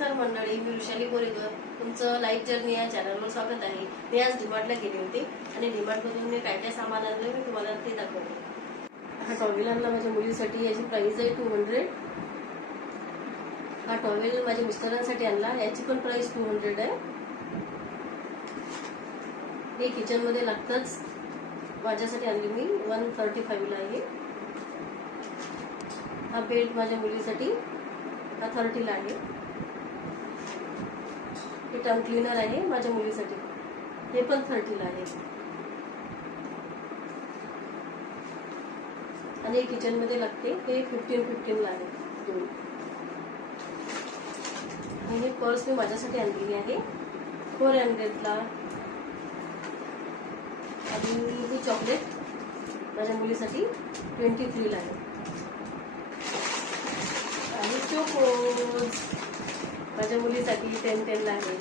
नमस्कार मंडळी, मी वृषाली बोरेकर. तुमचं लाईफ जर्नी या चॅनलवर स्वागत आहे. मी आज डीमार्टला गेले होते आणि डीमार्टमधून मी काय काय सामान आणलं मी तुम्हाला ते दाखवते. हा टॉवेल आणला माझ्या मुलीसाठी, याची प्राइस आहे 200. हा टॉवेल माझ्या मिस्टरांसाठी आणला, याची पण प्राइस 200 आहे. हे किचन मध्ये लागतंच, माझ्यासाठी आणली मी 135 ला आहे. हा बेल्ट माझ्या मुलीसाठी, हा 30 ला आहे. हे टंग क्लीनर आहे माझ्या मुलीसाठी, हे पण 30 ला आहे. आणि किचन मध्ये लागते हे 15 ला आहे. आणि हे पर्स मी माझ्यासाठी आणलेली आहे 400 ला. आणि ही चॉकलेट माझ्या मुलीसाठी 23 ला आहे. आणि चोकोज माझ्या मुलीसाठी 10 ला आहे.